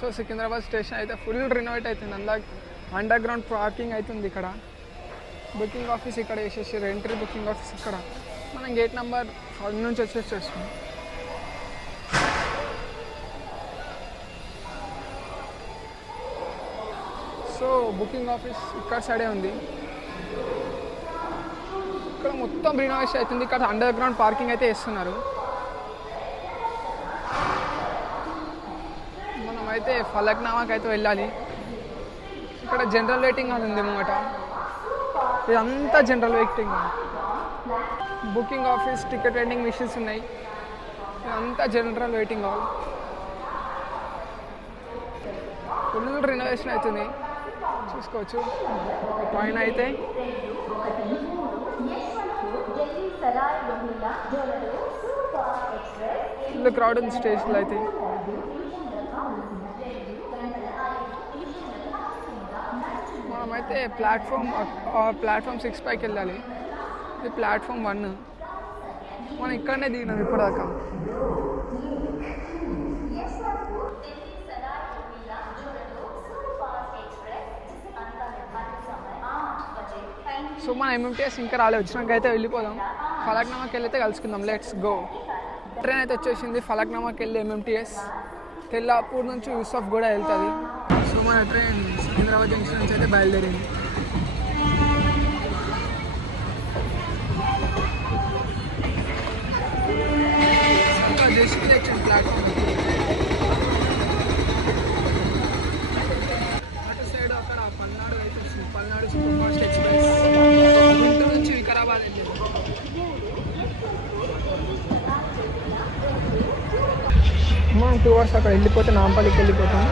So Secunderabad station అయితే full renovate అవుతుంది. Under ground parking అవుతుంది. ఇక్కడ బుకింగ్ ఆఫీస్ ఇక్కడ వేసేసారు. ఎంట్రీ బుకింగ్ ఆఫీస్ ఇక్కడ. మనం గేట్ నెంబర్ 1 నుంచి వచ్చేసేస్తాం. సో బుకింగ్ ఆఫీస్ ఇక్కడ సైడే ఉంది. ఇక్కడ మొత్తం రినోవేషన్ అవుతుంది. ఇక్కడ అండర్ గ్రౌండ్ పార్కింగ్ అయితే వేస్తున్నారు. మనమైతే ఫలక్నామాకి అయితే వెళ్ళాలి. ఇక్కడ జనరల్ వెయిటింగ్ హాల్ ఉంది ముంగట. ఇదంతా general waiting hall. Booking office, ticket vending machines ఉన్నాయి. ఇదంతా general waiting hall. Full renovation అవుతుంది, చూసుకోవచ్చు. పైన అయితే ఫుల్ క్రౌడ్ ఉంది స్టేషన్లో అయితే. మనమైతే ప్లాట్ఫామ్ 6 పైకి వెళ్ళాలి. ఇది ప్లాట్ఫామ్ 1. మనం ఇక్కడనే దిగినాం ఇప్పటిదాకా. సో మన ఎంఎంటీఎస్ ఇంకా రాలేదు. వచ్చినాక అయితే వెళ్ళిపోదాం. ఫలక్నామాకి వెళ్ళి అయితే కలుసుకుందాం. Let's go. ట్రైన్ అయితే వచ్చేసింది. ఫలక్నామాకి వెళ్ళి ఎంఎంటీఎస్ తెల్లాపూర్ నుంచి యూసఫ్ కూడా వెళ్తుంది. సో మన ట్రైన్ సికింద్రాబాద్ జంక్షన్ నుంచి అయితే బయలుదేరింది. జస్ట్ ప్లాట్ఫామ్ అటు సైడ్ అక్కడ పల్నాడు అయితే వస్తుంది. Palnadu super fast express Guntur నుంచి వికారాబాద్ వెళ్ళింది. మనం 2 hours అక్కడ వెళ్ళిపోతే నాంపల్లికి వెళ్ళిపోతాం.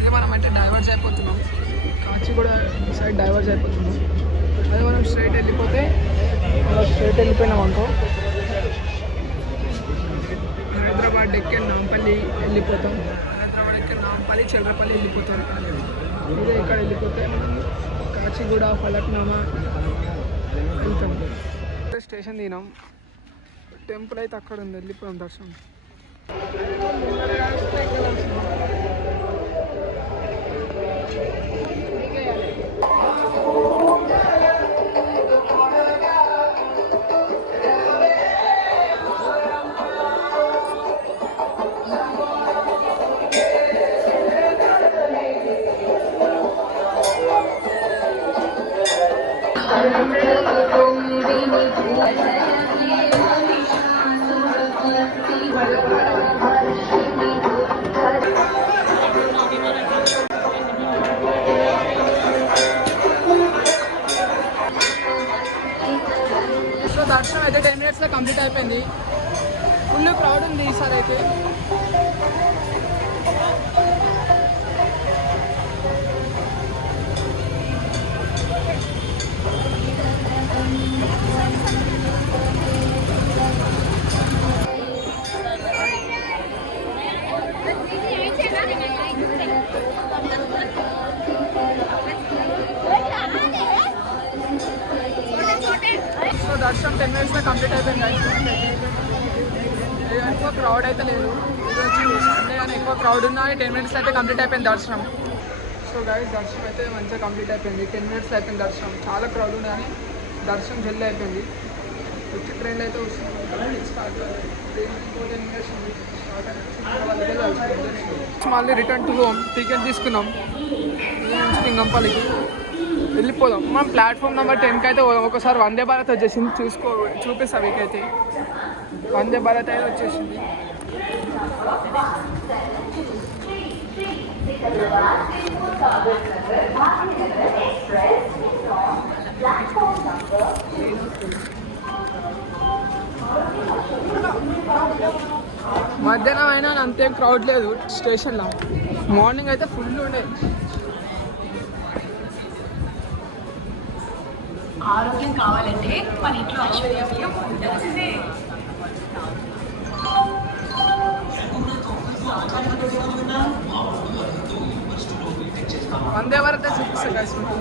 ఇది మనం అంటే డైవర్స్ అయిపోతున్నాం. కాచిగూడ సైడ్ డైవర్స్ అయిపోతున్నాం. అదే మనం స్ట్రైట్ వెళ్ళిపోయినాం అనుకో, హైదరాబాద్ ఎక్కి నాంపల్లి వెళ్ళిపోతాం. హైదరాబాద్ ఎక్కి నాంపల్లి, చెర్రపల్లి వెళ్ళిపోతాం. ఇదే ఇక్కడ వెళ్ళిపోతే మనం కాచిగూడ, ఫలక్నామా వెళ్తాం. స్టేషన్ దిగినాం. టెంపుల్ అయితే అక్కడ ఉంది, వెళ్ళిపోయాం దర్శనం. సో దర్శనం అయితే 10 minutesలో కంప్లీట్ అయిపోయింది. ఫుల్ క్రౌడ్ ఉంది ఈసారి అయితే. సో దర్శనం 10 minutesలో కంప్లీట్ అయిపోయింది. ఎక్కువ క్రౌడ్ అయితే లేదు. ఈరోజు సండే కానీ ఎక్కువ క్రౌడ్ ఉన్నా 10 minutes అయితే కంప్లీట్ అయిపోయింది దర్శనం. సో గైస్ దర్శనం అయితే మంచిగా కంప్లీట్ అయిపోయింది. 10 minutes అయిపోయింది దర్శనం. చాలా క్రౌడ్ ఉంది కానీ దర్శనం జల్దీ అయిపోయింది. వచ్చి ట్రైన్లో అయితే వస్తుంది. స్టార్ట్ మళ్ళీ రిటర్న్ టు హోమ్. టికెట్ తీసుకున్నాం. లింగంపల్లికి వెళ్ళిపోదాం. మనం ప్లాట్ఫామ్ నెంబర్ 10కి అయితే ఒకసారి వందే భారత్ వచ్చేసింది. చూపిస్తా మీకైతే. వందే భారత్ అయితే వచ్చేసింది. మధ్యాహ్నం అయినా అంతేం క్రౌడ్ లేదు స్టేషన్లో. మార్నింగ్ అయితే ఫుల్ ఉండే. ఆరోగ్యం కావాలంటే మన ఇంట్లో ఐశ్వర్యం ఉండాల్సిందే. వందే భారత్ చూపిస్తాను.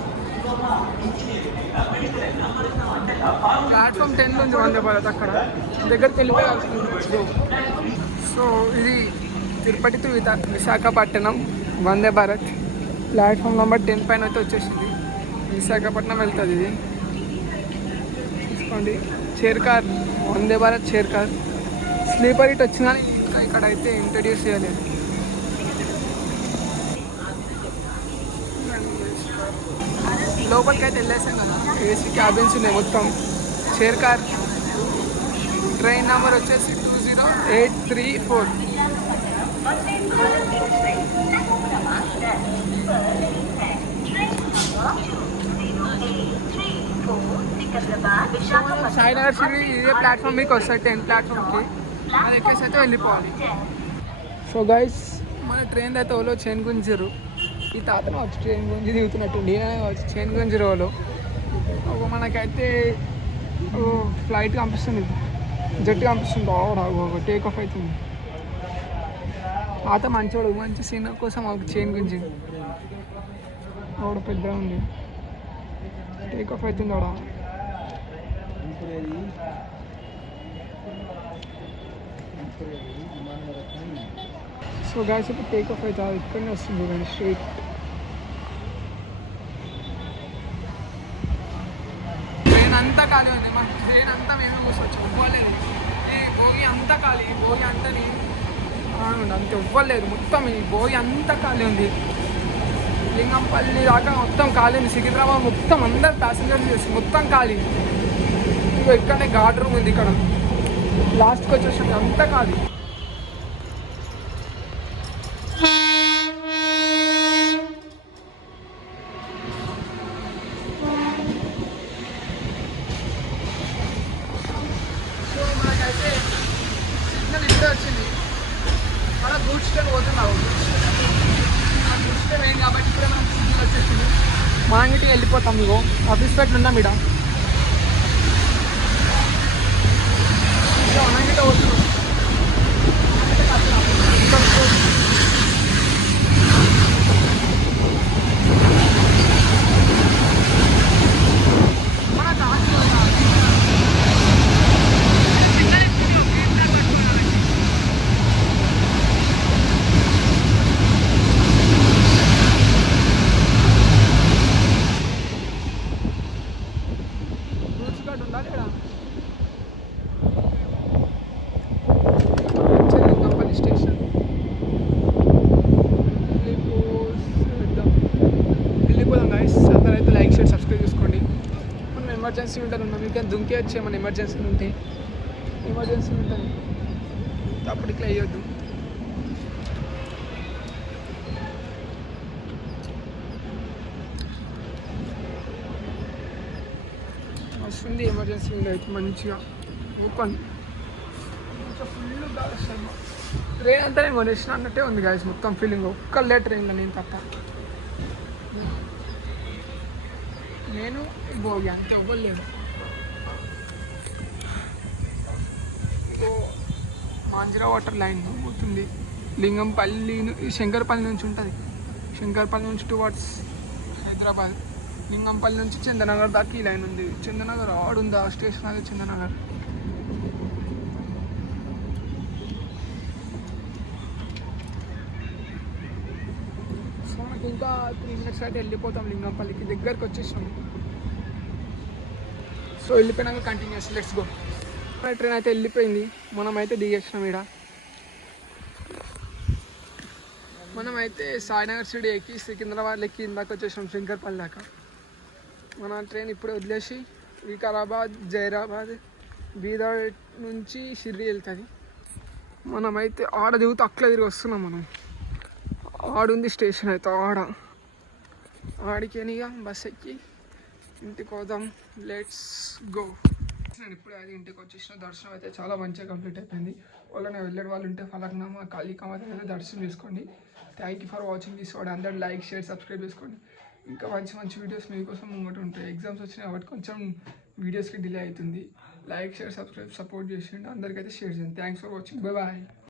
ప్లాట్ఫామ్ 10 ఉంది వందే భారత్. అక్కడ దగ్గరికి వెళ్ళిపోయాల్సింది. సో ఇది Tirupati to Visakhapatnam Vande Bharat platform number 10 పైన అయితే వచ్చేసింది. విశాఖపట్నం వెళ్తుంది ఇది. చూసుకోండి, chair car, Vande Bharat chair car. Sleeper it వచ్చింది కానీ ఇంకా ఇక్కడైతే ఇంట్రడ్యూస్ చేయలేదు. లోపలికి అయితే వెళ్ళేసాం కదా. ఏసీ క్యాబిన్స్ ఉన్నాయి మొత్తం. Chair car. ట్రైన్ నెంబర్ వచ్చేసి 20834. సాయినగర్ సిటీ ఇదే ప్లాట్ఫామ్ మీకు వస్తాయి 10 ప్లాట్ఫామ్కి. అది ఎక్కేసి అయితే వెళ్ళిపోవాలి. సో గైస్, మన ట్రైన్ అయితే ఓలో చైన్ గుంజరు. ఈ తాతను వచ్చి ట్రైన్ గురించి దిగుతున్నట్టు నేనే వచ్చి చైన్ గురించి ఓలో. ఒక మనకైతే ఫ్లైట్ కనిపిస్తుంది, జట్టు కనిపిస్తుంది. ఒక టేక్ ఆఫ్ అవుతుంది. తాత మంచోడు, మంచి సీన్ కోసం ఒక చైన్ గురించి ఆవిడ పెద్ద ఉంది. టేక్ ఆఫ్ అవుతుంది ఆవిడ. సో గాయస్ ఇప్పుడు టేక్ ఆఫ్ అవుతుంది. ఇక్కడనే వస్తుంది చూడండి స్ట్రైట్. ట్రైన్ అంతా ఖాళీ ఉంది. మన ట్రైన్ అంతా మేమే కూర్చోవచ్చు, ఇవ్వలేదు. ఈ భోగి అంతా ఖాళీ, ఈ భోగి అంతని అంత ఇవ్వలేదు. మొత్తం ఈ భోగి అంతా ఖాళీ ఉంది. లింగంపల్లి దాకా మొత్తం ఖాళీ ఉంది. సికింద్రాబాద్ మొత్తం అందరు ప్యాసింజర్స్ చేసి మొత్తం ఖాళీ. ఇక ఇక్కడనే ఘాట్ రూమ్ ఉంది. ఇక్కడ లాస్ట్కి వచ్చేసి అంతా ఖాళీ. సో మనకైతే సిగ్నల్ ఇప్పుడే వచ్చింది. మన గూడ్స్ ట్రైన్ పోతున్నావు. గూడ్స్ ట్రైన్ ఏం కాబట్టి ఇప్పుడే మనం సిగ్నల్ వచ్చేసింది. మా ఇంటికి వెళ్ళిపోతాం. ఇగో ఆఫీస్ పెట్టి ఉన్నాం ఇక్కడ. అనంగిట పోతున్నాం. లింగంపల్లి స్టేషన్ వెళ్ళిపోదాం గాయస్. అందరూ అయితే లైక్ షేర్ సబ్స్క్రైబ్ చేసుకోండి. మనం ఎమర్జెన్సీ ఉంటుంది. మీకు దుంకే వచ్చే మన ఎమర్జెన్సీ ఉంటుంది. అప్పుడు ఇట్లా వేయొద్దు. వస్తుంది ఎమర్జెన్సీ అయితే మంచిగా ఓపెన్. ఫుల్ వస్తుంది. ట్రైన్ అంతా నేను కొనేసిన అన్నట్టే ఉంది గాయస్. మొత్తం ఫీలింగ్ ఒక్కళ్ళే ట్రైన్లో నేను తప్ప. నేను భోగి అంతే ఇవ్వలేదు. మాంజిరా వాటర్ లైన్ పోతుంది. లింగంపల్లి శంకర్పల్లి నుంచి ఉంటుంది. శంకర్పల్లి నుంచి టువర్డ్స్ హైదరాబాద్. లింగంపల్లి నుంచి చందనగర్ దాకా ఈ లైన్ ఉంది. చందనగర్ ఆడుంది ఆ స్టేషన్. అది చందనగర్. సో మనకి ఇంకా 3 minutes అయితే వెళ్ళిపోతాం. లింగంపల్లికి దగ్గరకు వచ్చేసినాం. సో వెళ్ళిపోయినాక కంటిన్యూస్ లెట్స్ గో. ట్రైన్ అయితే వెళ్ళిపోయింది. మనమైతే దిగేసినాం. ఇక్కడ మనమైతే సాయినగర్ సిటీ ఎక్కి సికింద్రాబాద్ ఎక్కి ఇందాక వచ్చేసినాం శంకర్పల్లి దాకా. మన ట్రైన్ ఇప్పుడే వదిలేసి వికారాబాద్, జైరాబాద్, బీదర్ నుంచి షిర్డీ వెళ్తుంది. మనమైతే ఆడ దిగుతూ అట్లా తిరిగి వస్తున్నాం. మనం ఆడుంది స్టేషన్ అయితే ఆడికి ఇక బస్ ఎక్కి ఇంటికి పోదాం. Let's go. నేను ఇప్పుడే అది ఇంటికి వచ్చేసిన. దర్శనం అయితే చాలా మంచిగా కంప్లీట్ అయిపోయింది. వాళ్ళని వెళ్ళే వాళ్ళు ఉంటే ఫలక్నామా, కాళికామాత అయితే దర్శనం చేసుకోండి. Thank you for watching this వాడు. అందరూ లైక్ షేర్ సబ్స్క్రైబ్ చేసుకోండి. ఇంకా మంచి వీడియోస్ మీకోసం ముంగట ఉంటాయి. ఎగ్జామ్స్ వచ్చినాయి కాబట్టి కొంచెం వీడియోస్కి డిలే అవుతుంది. లైక్ షేర్ సబ్స్క్రైబ్ సపోర్ట్ చేసేయండి. అందరికైతే షేర్ చేయండి. Thanks for watching. బాయ్.